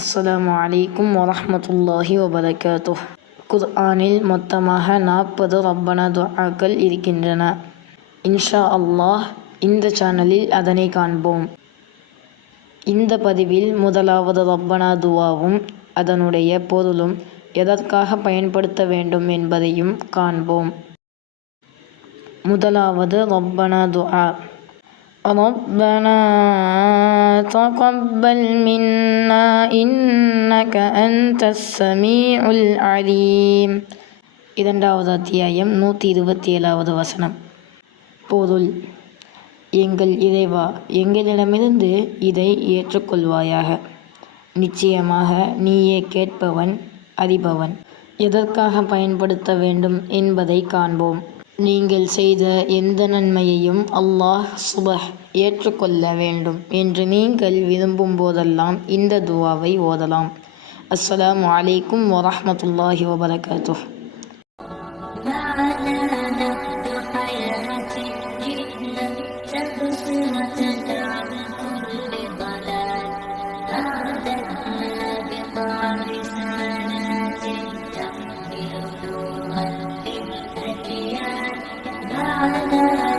அஸ்ஸலாமு அலைக்கும் வரஹ்மத்துல்லாஹி வபரகாத்துஹ். குர்ஆனில் மொத்தமாக 40 ரப்பனா துஆக்கள் இருக்கின்றன. இன்ஷா அல்லாஹ் இந்த சேனலில் அதனை காண்போம். இந்த பதிவில் முதலாவது ரப்பனா துஆவும் அதனுடைய பொருளும் எதற்காக பயன்படுத்த வேண்டும் என்பதையும் காண்போம். முதலாவது ரப்பனா துஆ. ربنا تقبل منا إنك أنت السميع العليم. இரண்டாவது அத்தியாயம் 127வது வசனம். பொருள்: எங்கள் இறைவா, எங்களிடமிருந்து இதை ஏற்றுக்கொள்வாயாக. நிச்சயமாக நீயே கேட்பவன், அறிபவன். எதற்காக பயன்படுத்த வேண்டும் என்பதை காண்போம். நீங்கள் செய்த எந்த நன்மையையும் அல்லாஹ் ஏற்றுக்கொள்ள வேண்டும் என்று நீங்கள் விரும்பும் போதெல்லாம் இந்த துஆவை ஓதலாம். அஸ்ஸலாமு அலைக்கும் வரஹ்மத்துல்லாஹி வபரகாத்துஹ். La